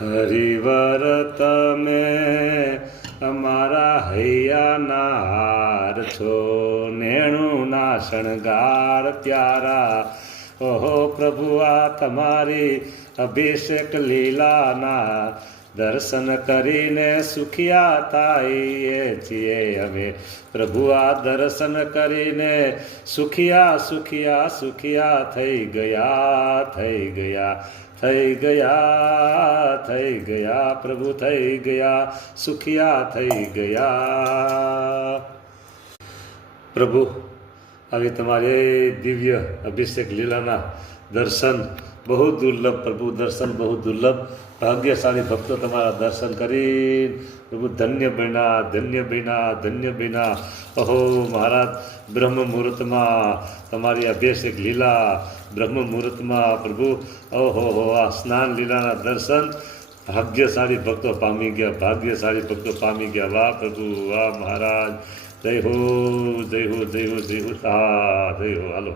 હરિવર તમે અમારા હૈયાના હાર છો, નેણુના શણગાર પ્યારા. ઓહો પ્રભુ, આ તમારી અભિષેક લીલાના દર્શન કરીને સુખિયા થઈએ છીએ અમે. પ્રભુ, આ દર્શન કરીને સુખિયા સુખિયા સુખિયા થઈ ગયા, થઈ ગયા, થઈ ગયા, થઈ ગયા. પ્રભુ થઈ ગયા, સુખિયા થઈ ગયા. પ્રભુ, આવી તમારી દિવ્ય અભિષેક લીલાના દર્શન બહુ દુર્લભ. પ્રભુ, દર્શન બહુ દુર્લભ. ભાગ્યશાળી ભક્તો તમારા દર્શન કરી પ્રભુ ધન્ય બન્યા, ધન્ય બન્યા, ધન્ય બન્યા. અહો મહારાજ, બ્રહ્મ મુહૂર્તમાં તમારી અભિષેક લીલા, બ્રહ્મ મુહૂર્તમાં પ્રભુ, ઓહો આ સ્નાન લીલાના દર્શન ભાગ્યશાળી ભક્તો પામી ગયા, ભાગ્યશાળી ભક્તો પામી ગયા. વાહ પ્રભુ, વાહ મહારાજ, જય હો, જય હો, જય હો, જય હો, જય હો. હાલો.